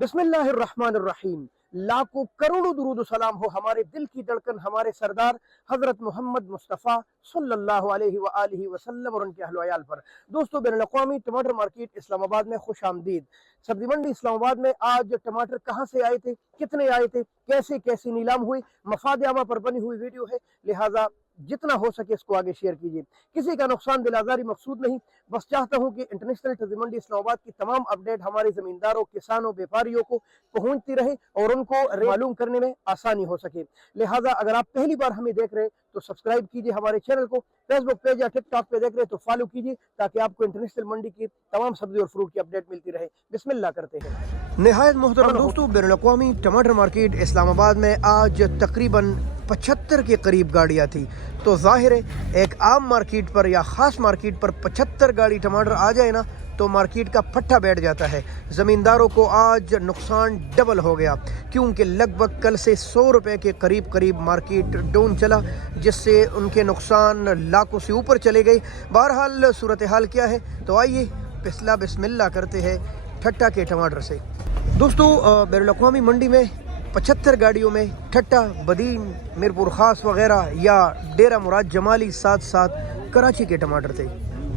बिस्मिल्लाहिर्रहमानिर्रहीम। लाखों करोड़ों दुरूद सलाम हो हमारे दिल की धड़कन हमारे सरदार हजरत मोहम्मद मुस्तफ़ा सल्लल्लाहु अलैहि व आलिहि वसल्लम और उनके अहले अयाल पर। दोस्तों, बैनुल-अक़वामी टमाटर मार्केट इस्लामाबाद में खुश आमदीद। सब्जी मंडी इस्लामाबाद में आज टमाटर कहाँ से आए थे, कितने आए थे, कैसे कैसी नीलाम हुई, मफाद आमा पर बनी हुई वीडियो है, लिहाजा जितना हो सके इसको आगे शेयर कीजिए। किसी का नुकसान दिल आज़ारी मकसूद नहीं, बस चाहता हूँ कि इंटरनेशनल सब्जी मंडी इस्लामाबाद की तमाम अपडेट हमारे ज़मींदारों, किसानों, व्यापारियों को पहुँचती रहे और उनको मालूम करने में आसानी हो सके। लिहाजा अगर आप पहली बार हमें देख रहे हैं तो सब्सक्राइब कीजिए हमारे चैनल को, फेसबुक पेज या टिकटॉक पे देख रहे हैं तो फॉलो कीजिए ताकि आपको इंटरनेशनल मंडी की तमाम सब्जी और फ्रूट की अपडेट मिलती रहे। बिस्मिल्लाह करते हैं। निहायत मोहतरम दोस्तों, बैनुल-अक़वामी टमाटर मार्केट इस्लामाबाद में आज तकरीबन 75 के करीब गाड़ियाँ थी। तो जाहिर है एक आम मार्केट पर या ख़ास मार्केट पर 75 गाड़ी टमाटर आ जाए ना तो मार्केट का पट्टा बैठ जाता है। ज़मींदारों को आज नुकसान डबल हो गया क्योंकि लगभग कल से 100 रुपए के करीब मार्केट डाउन चला, जिससे उनके नुकसान लाखों से ऊपर चले गए। बहरहाल सूरत हाल क्या है तो आइए बिस्मिल्लाह करते हैं ठट्टा के टमाटर से। दोस्तों, बैनुल-अक़वामी मंडी में 75 गाड़ियों में ठट्टा, बदीन, मीरपुर ख़ास वगैरह या डेरा मुराद जमाली साथ साथ कराची के टमाटर थे।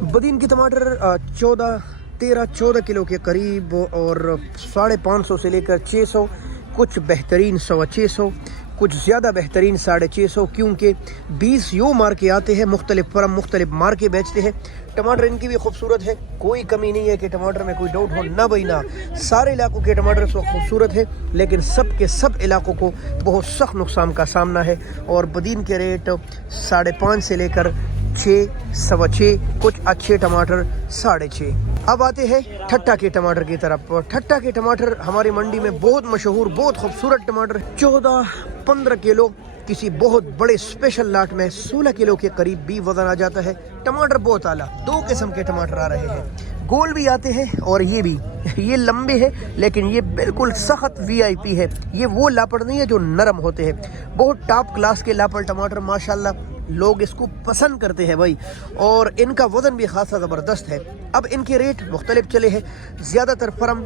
बदीन के टमाटर 14 किलो के करीब और 550 से लेकर 600, कुछ बेहतरीन 625, कुछ ज़्यादा बेहतरीन 650, क्योंकि 20 यूँ मार के आते हैं, मुख्तलिफ फर्म मुख्तलिफ मार के बेचते हैं। टमाटर इनकी भी खूबसूरत है, कोई कमी नहीं है कि टमाटर में कोई डाउट हो ना भाई ना। सारे इलाकों के टमाटर सब खूबसूरत है, लेकिन सब के सब इलाकों को बहुत सख्त नुकसान का सामना है। और बदीन के रेट 5.5 से लेकर 6, 6.25, कुछ अच्छे टमाटर 6.5। अब आते हैं ठट्टा के टमाटर की तरफ। ठट्टा के टमाटर हमारी मंडी में बहुत मशहूर, बहुत खूबसूरत टमाटर 14-15 किलो, किसी बहुत बड़े स्पेशल लाट में 16 किलो के करीब भी वजन आ जाता है। टमाटर बहुत आला, 2 किस्म के टमाटर आ रहे हैं, गोल भी आते हैं और ये भी, ये लंबे हैं लेकिन ये बिल्कुल सख्त VIP है। ये वो लापड़ नहीं है जो नरम होते हैं, बहुत टॉप क्लास के लापड़ टमाटर माशाल्लाह लोग इसको पसंद करते हैं भाई, और इनका वज़न भी खासा ज़बरदस्त है। अब इनके रेट मुख्तलिफ चले हैं, ज़्यादातर फर्म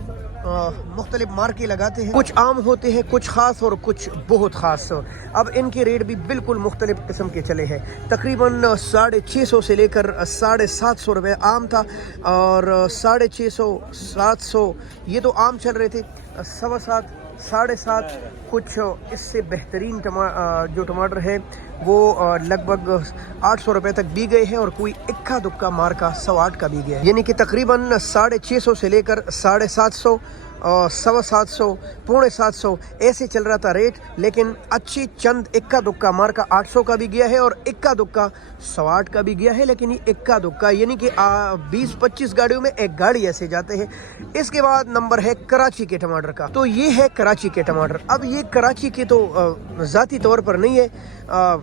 मुख्तलिफ मार्के लगाते हैं, कुछ आम होते हैं, कुछ ख़ास और कुछ बहुत ख़ास। अब इनके रेट भी बिल्कुल मुख्तलिफ किस्म के चले हैं। तकरीबन 650 से लेकर 750 रुपये आम था और 650, 700 ये तो आम चल रहे थे, 7.25, 7.5, कुछ इससे बेहतरीन जो टमाटर है वो लगभग 800 रुपये तक भी गए हैं और कोई इक्का दुक्का मार का 108 का भी गया है। यानी कि तकरीबन 650 से लेकर 750, 750, 750 ऐसे चल रहा था रेट। लेकिन अच्छी चंद इक्का दुक्का मार का 800 का भी गया है और इक्का दुक्का 108 का भी गया है। लेकिन ये इक्का दुक्का यानी कि 20-25 गाड़ियों में एक गाड़ी ऐसे जाते हैं। इसके बाद नंबर है कराची के टमाटर का। तो ये है कराची के टमाटर। अब ये कराची के तो ज़ाती तौर पर नहीं है,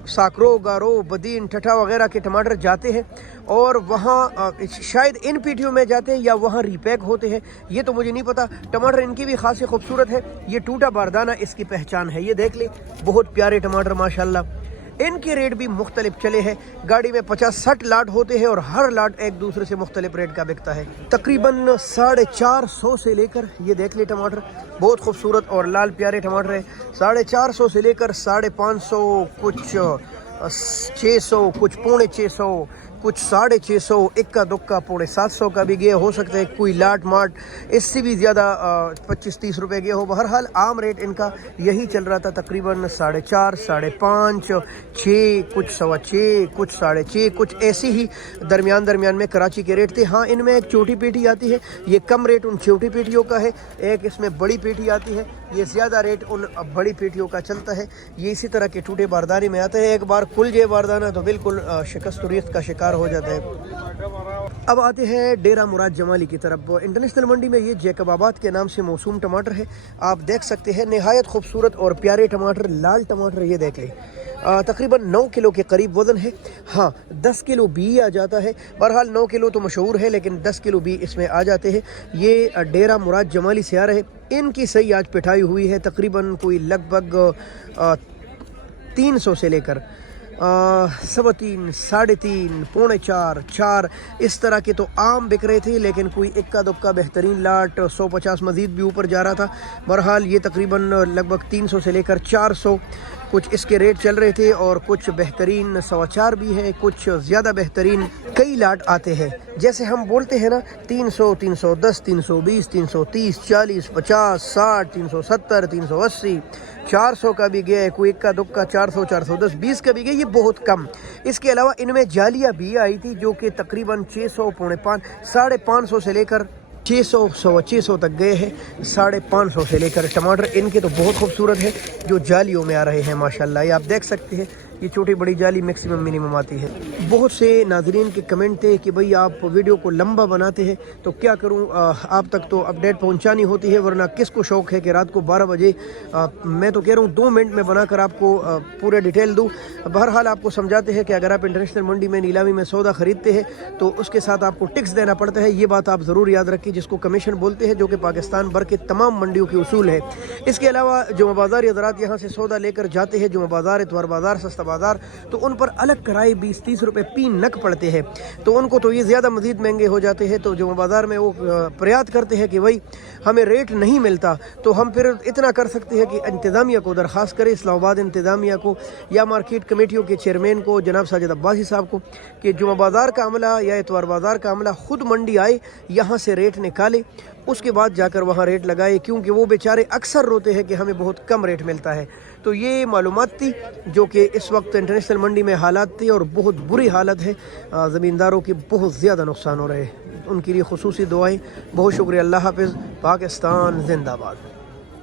साकरो, गारो, बदीन, ठट्टा वगैरह के टमाटर जाते हैं और वहाँ शायद इन पीटियों में जाते हैं या वहाँ रीपैक होते हैं, ये तो मुझे नहीं पता। टमाटर इनकी भी खासी खूबसूरत है, ये टूटा बारदाना इसकी पहचान है। ये देख ले, बहुत प्यारे टमाटर माशाल्लाह। इनके रेट भी मुख्तलिफ चले हैं, गाड़ी में 50-60 लाट होते हैं और हर लाट एक दूसरे से मुख्तलिफ रेट का बिकता है। तकरीबन 450 से लेकर, ये देख ले टमाटर बहुत खूबसूरत और लाल प्यारे टमाटर है, 450 से लेकर 550, कुछ 600, कुछ 650, कुछ 650, इक्का दुक्का 750 का भी गया हो सकता है, कोई लाट माट इससे भी ज़्यादा 25-30 रुपए गया हो। बहरहाल आम रेट इनका यही चल रहा था, तकरीबन 4.5, 5.5, 6, कुछ 6.25, कुछ 6.5, कुछ ऐसे ही दरमियान में कराची के रेट थे। हाँ, इनमें एक छोटी पेटी आती है, ये कम रेट उन छोटी पेटियों का है। एक इसमें बड़ी पेटी आती है, ये ज़्यादा रेट उन बड़ी पेटियों का चलता है। ये इसी तरह के टूटे बारदाने में आते हैं, एक बार खुल जाए बारदाना तो बिल्कुल शिकस्त रेत का शिकार हो जाता है। अब आते हैं डेरा मुराद जमाली की तरफ। इंटरनेशनल मंडी में ये जैकबाबाद के नाम से मौसूम टमाटर है, आप देख सकते हैं, नहायत खूबसूरत और प्यारे टमाटर, लाल टमाटर ये देख लें। तकरीबन 9 किलो के करीब वज़न है। हाँ, 10 किलो भी आ जाता है। बहरहाल 9 किलो तो मशहूर है लेकिन 10 किलो भी इसमें आ जाते हैं। ये डेरा मुराद जमाली से आ रहे, इनकी सही आज पिटाई हुई है, तकरीबन कोई लगभग 300 से लेकर 3.25, 3.5, 3.25, 4 اس طرح کے تو عام بک رہے تھے، لیکن کوئی اکا دکا بہترین لاٹ 150 مزید بھی اوپر جا رہا تھا۔ بہرحال یہ تقریباً لگ بھگ 300 سے لے کر 400 کچھ اس کے ریٹ چل رہے تھے، اور کچھ بہترین 4.25 بھی ہے، کچھ زیادہ بہترین کئی لاٹ آتے ہیں۔ جیسے ہم بولتے ہیں نا 300، 310، 320، 330، 40، 50، 60، 370، 380، 400 کا بھی گیا ہے، کوئی اکا دکا 400، 410، 20 کا بھی گیا، یہ بہت کم۔ اس کے علاوہ ان میں جالیاں بھی آئی تھی جو کہ تقریباً 600، 550، 550 سے لے کر 600، 600 تک گئے ہیں۔ 550 سے لے کر ٹماٹر ان کے تو بہت خوبصورت ہے جو جالیوں میں آ رہے ہیں ماشاءاللہ۔ یہ آپ دیکھ سکتے ہیں، یہ چھوٹی بڑی جالی میکسیمم منیمم آتی ہے۔ بہت سے ناظرین کے کمنٹ تھے کہ بھئی آپ ویڈیو کو لمبا بناتے ہیں، تو کیا کروں، آپ تک تو اپڈیٹ پہنچانی ہوتی ہے، ورنہ کس کو شوق ہے کہ رات کو 12 بجے میں تو کہہ رہا ہوں 2 منٹ میں بنا کر آپ کو پورے ڈیٹیل دوں۔ بہرحال آپ کو سمجھاتے ہیں کہ اگر آپ انٹرنیشنل منڈی میں نیلامی میں سودا خریدتے ہیں تو اس کے ساتھ آپ کو ٹیکس دینا پڑتا ہے، یہ بات آپ ضرور یاد رکھیں، جس کو کمیشن بولتے ہیں، جو کہ پاکستان بھر کے تمام منڈیوں کے اصول ہے۔ اس کے علاوہ جمعہ بازار حضرات یہاں سے سودا لے کر جاتے ہیں، جمعہ بازار، اتوار بازار، سستا بازار، تو ان پر الگ کرائے 20-30 روپے پی نک پڑتے ہیں، تو ان کو تو یہ زیادہ مزید مہنگے ہو جاتے ہیں۔ تو جمعہ بازار میں وہ فریاد کرتے ہیں کہ بھائی ہمیں ریٹ نہیں ملتا، تو ہم پھر اتنا کر سکتے ہیں کہ انتظامیہ کو درخواست کریں، اسلام آباد انتظامیہ کو یا مارکیٹ کمیٹیوں کے چیئرمین کو جناب ساجد عباسی صاحب کو، کہ جمعہ بازار کا عملہ یا اتوار بازار کا عملہ خود منڈی آئے، یہاں سے ریٹ نکالے، اس کے بعد جا کر وہاں ریٹ لگائے، کیونکہ وہ بیچارے اکثر روتے ہیں کہ ہمیں بہت کم ریٹ ملتا ہے۔ تو یہ معلومات تھی جو کہ اس وقت انٹرنیشنل منڈی میں حالات تھی، اور بہت بری حالت ہے، زمینداروں کی بہت زیادہ نقصان ہو رہے ہیں، ان کے لیے خصوصی دعائیں۔ بہت شکریہ، اللہ حافظ، پاکستان زندہ باد۔